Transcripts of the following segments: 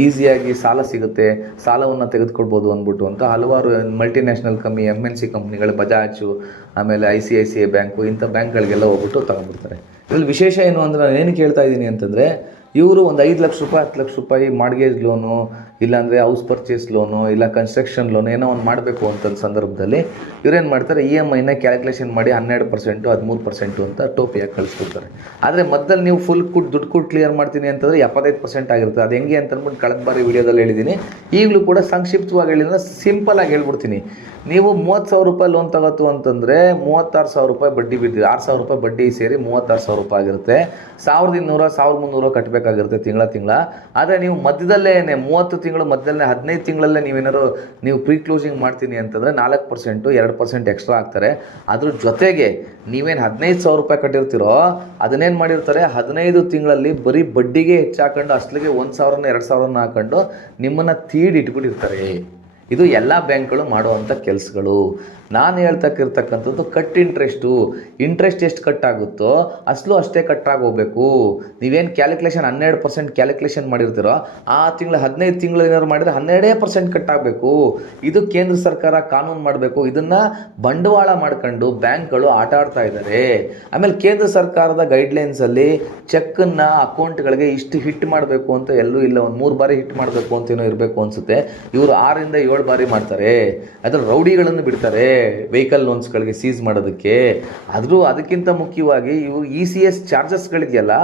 ಈಸಿಯಾಗಿ ಸಾಲ ಸಿಗುತ್ತೆ, ಸಾಲವನ್ನು ತೆಗೆದುಕೊಳ್ಬೋದು ಅಂದ್ಬಿಟ್ಟು ಅಂತ ಹಲವಾರು multinational company M N C ಕಂಪ್ನಿಗಳು ಬಜಾಜು ಆಮೇಲೆ I C I C I bank ಇಂಥ ಬ್ಯಾಂಕ್ಗಳಿಗೆಲ್ಲ ಹೋಗ್ಬಿಟ್ಟು ತಗೊಂಡ್ಬಿಡ್ತಾರೆ. ಇದ್ರಲ್ಲಿ ವಿಶೇಷ ಏನು ಅಂದರೆ ನಾನು ಏನು ಕೇಳ್ತಾ ಇದ್ದೀನಿ ಅಂತಂದರೆ, ಇವರು ಒಂದು ಐದು ಲಕ್ಷ ರೂಪಾಯಿ, ಹತ್ತು ಲಕ್ಷ ರೂಪಾಯಿ ಮಾರ್ಗೇಜ್ ಲೋನು ಇಲ್ಲಾಂದರೆ ಹೌಸ್ ಪರ್ಚೇಸ್ ಲೋನು ಇಲ್ಲ ಕನ್ಸ್ಟ್ರಕ್ಷನ್ ಲೋನು ಏನೋ ಒಂದು ಮಾಡಬೇಕು ಅಂತ ಸಂದರ್ಭದಲ್ಲಿ ಇವ್ರೇನು ಮಾಡ್ತಾರೆ ಇ ಎಂ ಐನ ಕ್ಯಾಲ್ಕುಲೇಷನ್ ಮಾಡಿ ಹನ್ನೆರಡು ಪರ್ಸೆಂಟು ಹದಿಮೂರು ಪರ್ಸೆಂಟು ಅಂತ ಟೋಪಿಯಾಗಿ ಕಳಿಸ್ಕೊಡ್ತಾರೆ. ಆದರೆ ಮಧ್ಯದಲ್ಲಿ ನೀವು ಫುಲ್ ಕೊಟ್ಟು ದುಡ್ಡು ಕೊಟ್ಟು ಕ್ಲಿಯರ್ ಮಾಡ್ತೀನಿ ಅಂತಂದರೆ ಎಪ್ಪತ್ತೈದು ಪರ್ಸೆಂಟ್ ಆಗಿರುತ್ತೆ. ಅದು ಹೆಂಗೆ ಅಂತ ಅಂದ್ಬಿಟ್ಟು ಕಳೆದ ಬಾರಿ ವಿಡಿಯೋದಲ್ಲಿ ಹೇಳಿದ್ದೀನಿ ಈಗಲೂ ಕೂಡ ಸಂಕ್ಷಿಪ್ತವಾಗಿ ಹೇಳಿದ್ರೆ ಸಿಂಪಲಾಗಿ ಹೇಳ್ಬಿಡ್ತೀನಿ. ನೀವು ಮೂವತ್ತು ಸಾವಿರ ರೂಪಾಯಿ ಲೋನ್ ತಗೋತು ಅಂತಂದರೆ ಮೂವತ್ತಾರು ಸಾವಿರ ರೂಪಾಯಿ ಬಡ್ಡಿ ಬಿದ್ದಿದೆ ಆರು ಸಾವಿರ ರೂಪಾಯಿ ಬಡ್ಡಿ ಸೇರಿ ಮೂವತ್ತಾರು ಸಾವಿರ ರೂಪಾಯಿ ಆಗಿರುತ್ತೆ. ಸಾವಿರದ ಇನ್ನೂರ, ಸಾವಿರದ ಮುನ್ನೂರು ಕಟ್ಟಬೇಕಾಗಿರುತ್ತೆ ತಿಂಗಳ ತಿಂಗಳ. ಆದರೆ ನೀವು ಮಧ್ಯದಲ್ಲೇ ಮೂವತ್ತು ತಿಂಗಳು ಮಧ್ಯದಲ್ಲೇ ಹದಿನೈದು ತಿಂಗಳಲ್ಲೇ ನೀವೇನಾದ್ರು ನೀವು ಪ್ರೀ ಕ್ಲೋಸಿಂಗ್ ಮಾಡ್ತೀನಿ ಅಂತಂದರೆ ನಾಲ್ಕು ಪರ್ಸೆಂಟು ಎರಡು ಪರ್ಸೆಂಟ್ ಎಕ್ಸ್ಟ್ರಾ ಆಗ್ತಾರೆ. ಅದ್ರ ಜೊತೆಗೆ ನೀವೇನು ಹದಿನೈದು ಸಾವಿರ ರೂಪಾಯಿ ಕಟ್ಟಿರ್ತೀರೋ ಅದನ್ನೇನು ಮಾಡಿರ್ತಾರೆ? ಹದಿನೈದು ತಿಂಗಳಲ್ಲಿ ಬರೀ ಬಡ್ಡಿಗೆ ಹೆಚ್ಚಾಕೊಂಡು ಅಸಲಿಗೆ ಒಂದು ಸಾವಿರನ, ಎರಡು ಸಾವಿರನ ಹಾಕೊಂಡು ನಿಮ್ಮನ್ನು ತೀಡಿ ಇಟ್ಬಿಟ್ಟಿರ್ತಾರೆ. ಇದು ಎಲ್ಲ ಬ್ಯಾಂಕ್ಗಳು ಮಾಡುವಂಥ ಕೆಲಸಗಳು. ನಾನು ಹೇಳ್ತಕ್ಕಿರ್ತಕ್ಕಂಥದ್ದು ಕಟ್ ಇಂಟ್ರೆಸ್ಟು. ಇಂಟ್ರೆಸ್ಟ್ ಎಷ್ಟು ಕಟ್ ಆಗುತ್ತೋ ಅಸಲು ಅಷ್ಟೇ ಕಟ್ಟಾಗಿ ಹೋಗ್ಬೇಕು ನೀವೇನು ಕ್ಯಾಲ್ಕುಲೇಷನ್ ಹನ್ನೆರಡು ಪರ್ಸೆಂಟ್ ಕ್ಯಾಲ್ಕುಲೇಷನ್ ಮಾಡಿರ್ತೀರೋ ಆ ತಿಂಗಳು ಹದಿನೈದು ತಿಂಗಳು ಏನಾದ್ರು ಮಾಡಿದರೆ ಹನ್ನೆರಡೇ ಪರ್ಸೆಂಟ್ ಕಟ್ಟಾಗಬೇಕು. ಇದು ಕೇಂದ್ರ ಸರ್ಕಾರ ಕಾನೂನು ಮಾಡಬೇಕು. ಇದನ್ನು ಬಂಡವಾಳ ಮಾಡ್ಕೊಂಡು ಬ್ಯಾಂಕ್ಗಳು ಆಟ ಆಡ್ತಾ ಇದ್ದಾರೆ ಆಮೇಲೆ ಕೇಂದ್ರ ಸರ್ಕಾರದ ಗೈಡ್ಲೈನ್ಸಲ್ಲಿ ಚೆಕ್ಕನ್ನು ಅಕೌಂಟ್ಗಳಿಗೆ ಇಷ್ಟು ಹಿಟ್ ಮಾಡಬೇಕು ಅಂತ ಎಲ್ಲೂ ಇಲ್ಲ. ಒಂದು ಮೂರು ಬಾರಿ ಹಿಟ್ ಮಾಡಬೇಕು ಅಂತೇನೋ ಇರಬೇಕು ಅನಿಸುತ್ತೆ. ಇವರು ಆರರಿಂದ ಏಳು ಬಾರಿ ಮಾಡ್ತಾರೆ ಅದರ ರೌಡಿಗಳನ್ನು ಬಿಡ್ತಾರೆ ವೆಹಿಕಲ್ ಲೋನ್ಸ್ಗಳಿಗೆ ಸೀಸ್ ಮಾಡೋದಕ್ಕೆ. ಆದರೂ ಅದಕ್ಕಿಂತ ಮುಖ್ಯವಾಗಿ ಇವು ಇ ಸಿ ಎಸ್ ಚಾರ್ಜಸ್ಗಳಿದೆಯಲ್ಲ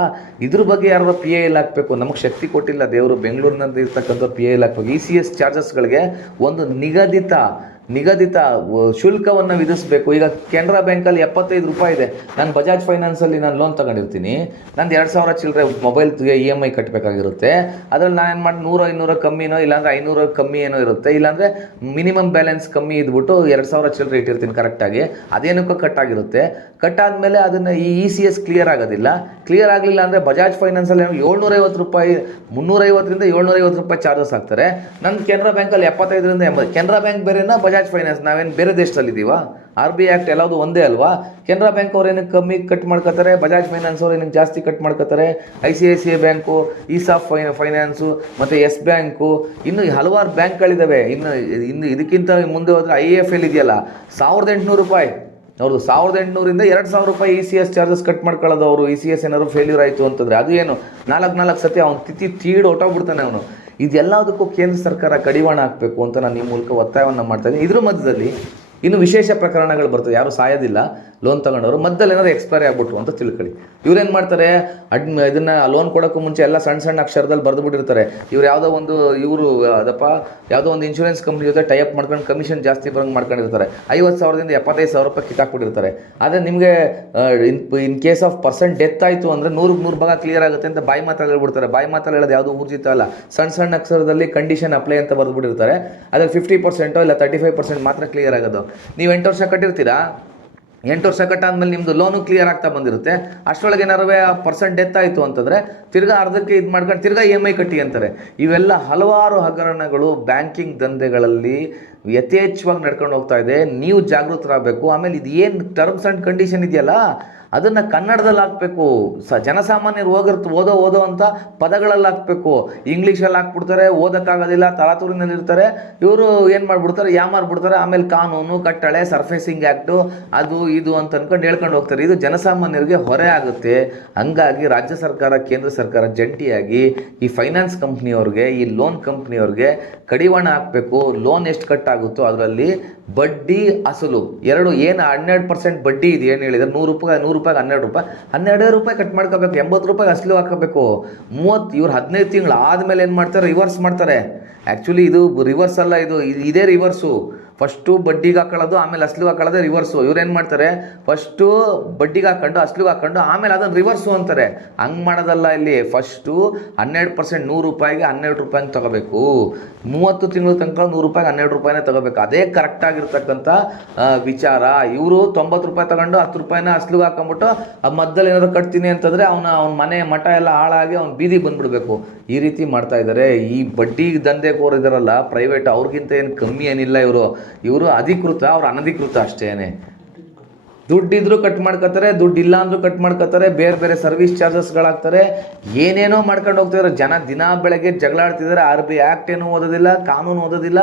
ಇದ್ರ ಬಗ್ಗೆ ಯಾರು ಪಿ ಎಲ್ ಹಾಕಬೇಕು. ನಮಗೆ ಶಕ್ತಿ ಕೊಟ್ಟಿಲ್ಲ ದೇವರು ಬೆಂಗಳೂರಿನಲ್ಲಿ ಇರ್ತಕ್ಕಂಥ ಪಿ ಎ ಎಲ್ ಹಾಕಬೇಕು ಇ ಸಿ ಎಸ್ ಚಾರ್ಜಸ್ಗಳಿಗೆ ಒಂದು ನಿಗದಿತ ನಿಗದಿತ ಶುಲ್ಕವನ್ನು ವಿಧಿಸಬೇಕು. ಈಗ ಕೆನರಾ ಬ್ಯಾಂಕಲ್ಲಿ ಎಪ್ಪತ್ತೈದು ರೂಪಾಯಿ ಇದೆ. ನಾನು ಬಜಾಜ್ ಫೈನಾನ್ಸಲ್ಲಿ ನಾನು ಲೋನ್ ತಗೊಂಡಿರ್ತೀನಿ. ನಂದು ಎರಡು ಸಾವಿರ ಚಿಲ್ಲರೆ ಮೊಬೈಲ್ಗೆ ಇ ಎಂ ಐ ಕಟ್ಟಬೇಕಾಗಿರುತ್ತೆ ಅದರಲ್ಲಿ ನಾನು ಏನು ಮಾಡಿ ನೂರು, ಐನೂರ ಕಮ್ಮಿನೋ ಇಲ್ಲಾಂದರೆ ಐನೂರು ಕಮ್ಮಿ ಏನೋ ಇರುತ್ತೆ. ಇಲ್ಲಾಂದರೆ ಮಿನಿಮಮ್ ಬ್ಯಾಲೆನ್ಸ್ ಕಮ್ಮಿ ಇದ್ಬಿಟ್ಟು ಎರಡು ಸಾವಿರ ಚಿಲ್ಲರೆ ಇಟ್ಟಿರ್ತೀನಿ ಕರೆಕ್ಟಾಗಿ ಅದೇನಕ್ಕೂ ಕಟ್ ಆಗಿರುತ್ತೆ ಕಟ್ ಆದಮೇಲೆ ಅದನ್ನು ಈ ಇ ಸಿ ಎಸ್ ಕ್ಲಿಯರ್ ಆಗೋದಿಲ್ಲ. ಕ್ಲಿಯರ್ ಆಗಲಿಲ್ಲ ಅಂದರೆ ಬಜಾಜ್ ಫೈನಾನ್ಸಲ್ಲಿ ಏಳ್ನೂರೈವತ್ತು ರೂಪಾಯಿ, ಮುನ್ನೂರೈವತ್ತರಿಂದ ಏಳ್ನೂರೈವತ್ತು ರೂಪಾಯಿ ಚಾರ್ಜಸ್ ಹಾಕ್ತಾರೆ. ನನ್ನ ಕೆನರಾ ಬ್ಯಾಂಕಲ್ಲಿ ಎಪ್ಪತ್ತೈದರಿಂದ ಎಂಬತ್ತು. ಕೆನರಾ ಬ್ಯಾಂಕ್ ಬೇರೆನಾ, ಬಜಾಜ್ ಫೈನಾನ್ಸ್ ನಾವೇನು ಬೇರೆ ದೇಶದಲ್ಲಿ ಇದ್ದೀವಾ ಆರ್ ಬಿ ಆ್ಯಕ್ಟ್ ಎಲ್ಲದು ಒಂದೇ ಅಲ್ವಾ? ಕೆನರಾ ಬ್ಯಾಂಕ್ ಅವ್ರು ಏನಕ್ಕೆ ಕಮ್ಮಿ ಕಟ್ ಮಾಡ್ಕೋತಾರೆ ಬಜಾಜ್ ಫೈನಾನ್ಸ್ ಅವ್ರು ಏನಕ್ಕೆ ಜಾಸ್ತಿ ಕಟ್ ಮಾಡ್ಕೋತಾರೆ I C I C I bank ESAF five finance ಮತ್ತು ಎಸ್ ಬ್ಯಾಂಕು ಇನ್ನು ಹಲವಾರು ಬ್ಯಾಂಕ್ಗಳಿದ್ದಾವೆ ಇನ್ನು ಇನ್ನು ಇದಕ್ಕಿಂತ ಮುಂದೆ ಹೋದರೆ ಐ ಎಫ್ ಎಲ್ ಇದೆಯಲ್ಲ? ಸಾವಿರದ ಎಂಟುನೂರು ರೂಪಾಯಿ. ಅವ್ರದ್ದು ಸಾವಿರದ ಎಂಟುನೂರಿಂದ ಎರಡು ಸಾವಿರ ರೂಪಾಯಿ E C S charges cut ಮಾಡ್ಕೊಳ್ಳೋದು ಅವರು. ಇ ಸಿ ಎಸ್ ಏನಾದ್ರು ಫೇಲ್ಯೂರ್ ಆಯಿತು ಅಂತಂದರೆ ಅದು ಏನು? ನಾಲ್ಕು ನಾಲ್ಕು ಸತಿ ಅವ್ನು ತಿತ್ತಿ ತೀಡ್ ಹೊಟ್ಟೋಗ್ಬಿಡ್ತಾನೆ ಅವನು. ಇದೆಲ್ಲದಕ್ಕೂ ಕೇಂದ್ರ ಸರ್ಕಾರ ಕಡಿವಾಣ ಹಾಕಬೇಕು ಅಂತ ನಾನು ಈ ಮೂಲಕ ಒತ್ತಾಯವನ್ನು ಮಾಡ್ತಾ ಇದ್ದೀನಿ. ಇದ್ರ ಮಧ್ಯದಲ್ಲಿ ಇನ್ನು ವಿಶೇಷ ಪ್ರಕರಣಗಳು ಬರ್ತವೆ ಯಾರೂ ಸಾಯೋದಿಲ್ಲ. ಲೋನ್ ತಗೊಂಡವರು ಮಧ್ಯದಲ್ಲಿ ಏನಾದ್ರು ಎಕ್ಸ್ಪೈರಿ ಆಗ್ಬಿಟ್ರು ಅಂತ ತಿಳ್ಕೊಳ್ಳಿ. ಇವ್ರೇನು ಮಾಡ್ತಾರೆ? ಅಡ್, ಇದನ್ನು ಲೋನ್ ಕೊಡೋಕ್ಕೂ ಮುಂಚೆ ಎಲ್ಲ ಸಣ್ಣ ಸಣ್ಣ ಅಕ್ಷರದಲ್ಲಿ ಬರೆದು ಬಿಟ್ಟಿರ್ತಾರೆ. ಇವ್ರು ಯಾವುದೋ ಒಂದು, ಇವರು, ಅದಪ್ಪ, ಯಾವುದೋ ಒಂದು ಇನ್ಶೂರೆನ್ಸ್ ಕಂಪ್ನಿ ಜೊತೆ ಟೈಅಪ್ ಮಾಡ್ಕೊಂಡು ಕಮಿಷನ್ ಜಾಸ್ತಿ ಬರೋಂಗೆ ಮಾಡ್ಕೊಂಡಿರ್ತಾರೆ. ಐವತ್ತು ಸಾವಿರದಿಂದ ಎಪ್ಪತ್ತೈದು ಸಾವಿರ ರೂಪಾಯಿ ಕಿತ್ತಾಕ್ಬಿಟ್ಟಿರ್ತಾರೆ ಆದರೆ ನಿಮಗೆ in in case of percent death ಆಯಿತು ಅಂದರೆ ನೂರು ನೂರು ಭಾಗ ಕ್ಲಿಯರ್ ಆಗುತ್ತೆ ಅಂತ ಬಾಯಿ ಮಾತಲ್ಲಿ ಹೇಳ್ಬಿಡ್ತಾರೆ. ಬಾಯಿ ಮಾತಲ್ಲಿ ಹೇಳೋದು ಯಾವುದು ಊರ್ಜಿತ ಅಲ್ಲ. ಸಣ್ಣ ಸಣ್ಣ ಅಕ್ಷರದಲ್ಲಿ ಕಂಡೀಷನ್ ಅಪ್ಲೈ ಅಂತ ಬರೆದ್ಬಿಟ್ಟಿರ್ತಾರೆ ಅದ್ರಲ್ಲಿ ಫಿಫ್ಟಿ ಪರ್ಸೆಂಟೋ ಇಲ್ಲ ತರ್ಟಿ ಫೈವ್ ಪರ್ಸೆಂಟ್ ಮಾತ್ರ ಕ್ಲಿಯರ್ ಆಗೋದು. ನೀವು ಎಂಟು ವರ್ಷ ಕಟ್ಟಿರ್ತೀರಾ? ಎಂಟು ವರ್ಷ ಕಟ್ಟಾದ್ಮೇಲೆ ನಿಮ್ಮದು ಲೋನು ಕ್ಲಿಯರ್ ಆಗ್ತಾ ಬಂದಿರುತ್ತೆ. ಅಷ್ಟರೊಳಗೆ ಏನಾರು ಪರ್ಸೆಂಟ್ ಡೆತ್ ಆಯಿತು ಅಂತಂದರೆ ತಿರ್ಗಾ ಅರ್ಧಕ್ಕೆ ಇದು ಮಾಡ್ಕೊಂಡು ತಿರ್ಗಾ ಇ ಎಂ ಐ ಕಟ್ಟಿ ಅಂತಾರೆ. ಇವೆಲ್ಲ ಹಲವಾರು ಹಗರಣಗಳು ಬ್ಯಾಂಕಿಂಗ್ ದಂಧೆಗಳಲ್ಲಿ ಯಥೇಚ್ಛವಾಗಿ ನಡ್ಕೊಂಡು ಹೋಗ್ತಾ ಇದೆ. ನೀವು ಜಾಗೃತರಾಗಬೇಕು. ಆಮೇಲೆ ಇದು ಏನು ಟರ್ಮ್ಸ್ ಆ್ಯಂಡ್ ಕಂಡೀಷನ್ ಇದೆಯಲ್ಲ? ಅದನ್ನು ಕನ್ನಡದಲ್ಲಿ ಹಾಕಬೇಕು. ಸ ಜನಸಾಮಾನ್ಯರು ಹೋಗಿರ್ತ ಓದೋ ಓದೋ ಅಂತ ಪದಗಳಲ್ಲಿ ಹಾಕಬೇಕು. ಇಂಗ್ಲೀಷಲ್ಲಿ ಹಾಕ್ಬಿಡ್ತಾರೆ, ಓದೋಕ್ಕಾಗೋದಿಲ್ಲ, ತಲಾತೂರಿನಲ್ಲಿ ಇರ್ತಾರೆ. ಇವರು ಏನು ಮಾಡ್ಬಿಡ್ತಾರೆ ಯಾಮಾರ್ಬಿಡ್ತಾರೆ ಆಮೇಲೆ ಕಾನೂನು, ಕಟ್ಟಳೆ, ಸರ್ಫೇಸಿಂಗ್ ಆ್ಯಕ್ಟು ಅದು ಇದು ಅಂತ ಅಂದ್ಕೊಂಡು ಹೇಳ್ಕೊಂಡು ಹೋಗ್ತಾರೆ. ಇದು ಜನಸಾಮಾನ್ಯರಿಗೆ ಹೊರೆ ಆಗುತ್ತೆ. ಹಂಗಾಗಿ ರಾಜ್ಯ ಸರ್ಕಾರ, ಕೇಂದ್ರ ಸರ್ಕಾರ ಜಂಟಿಯಾಗಿ ಈ ಫೈನಾನ್ಸ್ ಕಂಪ್ನಿಯವ್ರಿಗೆ, ಈ ಲೋನ್ ಕಂಪ್ನಿಯವ್ರಿಗೆ ಕಡಿವಾಣ ಹಾಕಬೇಕು. ಲೋನ್ ಎಷ್ಟು ಕಟ್ಟಾಗುತ್ತೋ ಅದರಲ್ಲಿ ಬಡ್ಡಿ ಅಸಲು. ಎರಡು, ಏನು ಹನ್ನೆರಡು ಪರ್ಸೆಂಟ್ ಬಡ್ಡಿ ಇದೆ, ಏನು ಹೇಳಿದರೆ ನೂರು ರೂಪಾಯಿ, ನೂರು ರೂಪಾಯಿಗೆ ಹನ್ನೆರಡು ರೂಪಾಯಿ. ಹನ್ನೆರಡೇ ರೂಪಾಯಿ ಕಟ್ ಮಾಡ್ಕೋಬೇಕು, ಎಂಬತ್ತು ರೂಪಾಯಿ ಅಸಲು ಹಾಕಬೇಕು ಮೂವತ್ತು, ಇವ್ರು ಹದಿನೈದು ತಿಂಗಳು ಆದಮೇಲೆ ಏನು ಮಾಡ್ತಾರೆ? ರಿವರ್ಸ್ ಮಾಡ್ತಾರೆ. ಆ್ಯಕ್ಚುಲಿ ಇದು ರಿವರ್ಸ್ ಅಲ್ಲ ಇದು- ಇದೇ ರಿವರ್ಸು ಫಸ್ಟು ಬಡ್ಡಿಗೆ ಹಾಕೊಳ್ಳೋದು, ಆಮೇಲೆ ಅಸ್ಲಿಗೆ ಹಾಕೊಳ್ಳೋದೇ ರಿವರ್ಸು ಇವ್ರೇನು ಮಾಡ್ತಾರೆ? ಫಸ್ಟು ಬಡ್ಡಿಗೆ ಹಾಕೊಂಡು, ಅಸ್ಲಿಗೆ ಹಾಕೊಂಡು, ಆಮೇಲೆ ಅದನ್ನು ರಿವರ್ಸು ಅಂತಾರೆ. ಹಂಗೆ ಮಾಡೋದಲ್ಲ ಇಲ್ಲಿ. ಫಸ್ಟು ಹನ್ನೆರಡು ಪರ್ಸೆಂಟ್ ನೂರು ರೂಪಾಯಿಗೆ ಹನ್ನೆರಡು ರೂಪಾಯಿಗೆ ತಗೋಬೇಕು. ಮೂವತ್ತು ತಿಂಗಳು ತನಕ ನೂರು ರೂಪಾಯಿಗೆ ಹನ್ನೆರಡು ರೂಪಾಯಿನೇ ತಗೋಬೇಕು. ಅದೇ ಕರೆಕ್ಟಾಗಿರ್ತಕ್ಕಂಥ ವಿಚಾರ. ಇವರು ತೊಂಬತ್ತು ರೂಪಾಯಿ ತಗೊಂಡು ಹತ್ತು ರೂಪಾಯಿನ ಅಸ್ಲಿಗೆ ಹಾಕೊಂಬಿಟ್ಟು, ಆ ಮದ್ದಲ್ಲಿ ಏನಾದ್ರು ಕಟ್ತೀನಿ ಅಂತಂದರೆ ಅವನ, ಅವ್ನ ಮನೆ ಮಠ ಎಲ್ಲ ಹಾಳಾಗಿ ಅವ್ನ ಬೀದಿಗೆ ಬಂದ್ಬಿಡಬೇಕು. ಈ ರೀತಿ ಮಾಡ್ತಾ ಇದ್ದಾರೆ ಈ ಬಡ್ಡಿ ದಂಧೆಕೋರು ಇದಾರಲ್ಲ ಪ್ರೈವೇಟ್ ಅವ್ರಿಗಿಂತ ಏನು ಕಮ್ಮಿ ಏನಿಲ್ಲ ಇವರು. ಇವರು ಅಧಿಕೃತ ಅವ್ರು ಅನಧಿಕೃತ ಅಷ್ಟೇನೆ. ದುಡ್ಡಿದ್ರು ಕಟ್ ಮಾಡ್ಕೋತಾರೆ ದುಡ್ಡು ಇಲ್ಲ ಅಂದ್ರೂ ಕಟ್ ಮಾಡ್ಕೋತಾರೆ, ಬೇರೆ ಬೇರೆ ಸರ್ವಿಸ್ ಚಾರ್ಜಸ್ಗಳಾಗ್ತಾರೆ ಏನೇನೋ ಮಾಡ್ಕೊಂಡು ಹೋಗ್ತಿದ್ದಾರೆ ಜನ ದಿನ ಬೆಳಗ್ಗೆ ಜಗಳ ಆಡ್ತಿದ್ದಾರೆ ಆರ್ ಬಿ ಆ್ಯಕ್ಟ್ ಏನು ಓದೋದಿಲ್ಲ, ಕಾನೂನು ಓದೋದಿಲ್ಲ.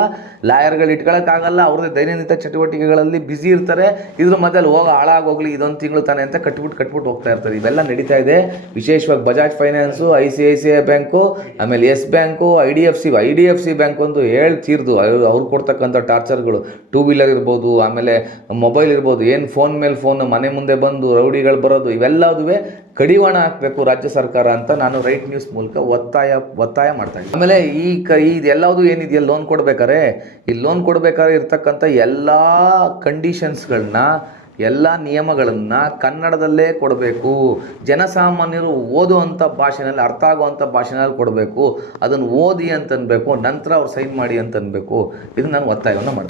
ಲಾಯರ್ಗಳು ಇಟ್ಕೊಳಕ್ಕಾಗಲ್ಲ. ಅವ್ರದ್ದು ದೈನಂದಿನ ಚಟುವಟಿಕೆಗಳಲ್ಲಿ ಬ್ಯುಸಿ ಇರ್ತಾರೆ. ಇದ್ರ ಮಧ್ಯದಲ್ಲಿ ಹೋಗಿ ಹಾಳಾಗೋಗ್ಲಿ, ಇದೊಂದು ತಿಂಗಳು ತಾನೆ ಅಂತ ಕಟ್ಬಿಟ್ಟು ಕಟ್ಬಿಟ್ಟು ಹೋಗ್ತಾ ಇರ್ತಾರೆ. ಇವೆಲ್ಲ ನಡೀತಾ ಇದೆ. ವಿಶೇಷವಾಗಿ Bajaj finance I C I C I bank ಆಮೇಲೆ Yes bank I D F C I D F C bank ಒಂದು ಹೇಳಿ ತೀರ್ದು. ಅವ್ರು ಕೊಡ್ತಕ್ಕಂಥ ಟಾರ್ಚರ್ಗಳು ಟೂ ವೀಲರ್ ಇರ್ಬೋದು, ಆಮೇಲೆ ಮೊಬೈಲ್ ಇರ್ಬೋದು. ಏನು ಫೋನ್ ಮೇಲೆ ಫೋನ್ ಮನೆ ಮುಂದೆ ಬಂದು ರೌಡಿಗಳು ಬರೋದು ಇವೆಲ್ಲದೂ ಕಡಿವಾಣ ಹಾಕಬೇಕು ರಾಜ್ಯ ಸರ್ಕಾರ ಅಂತ ನಾನು ರೈಟ್ ನ್ಯೂಸ್ ಮೂಲಕ ಒತ್ತಾಯ ಒತ್ತಾಯ ಮಾಡ್ತಾ ಇದ್ದೀನಿ. ಆಮೇಲೆ ಈ ಕ ಇದೆಲ್ಲದು ಏನಿದೆಯಲ್ಲ ಲೋನ್ ಕೊಡಬೇಕಾರೆ ಈ ಲೋನ್ ಕೊಡಬೇಕಾದ್ರೆ ಇರ್ತಕ್ಕಂಥ ಎಲ್ಲ ಕಂಡೀಷನ್ಸ್ಗಳನ್ನ ಎಲ್ಲ ನಿಯಮಗಳನ್ನು ಕನ್ನಡದಲ್ಲೇ ಕೊಡಬೇಕು. ಜನಸಾಮಾನ್ಯರು ಓದುವಂಥ ಭಾಷೆನಲ್ಲಿ, ಅರ್ಥ ಆಗುವಂಥ ಭಾಷೆನಲ್ಲಿ ಕೊಡಬೇಕು. ಅದನ್ನು ಓದಿ ಅಂತನ್ಬೇಕು, ನಂತರ ಅವ್ರು ಸೈನ್ ಮಾಡಿ ಅಂತನ್ಬೇಕು. ಇದು ನಾನು ಒತ್ತಾಯವನ್ನು ಮಾಡ್ತೀನಿ.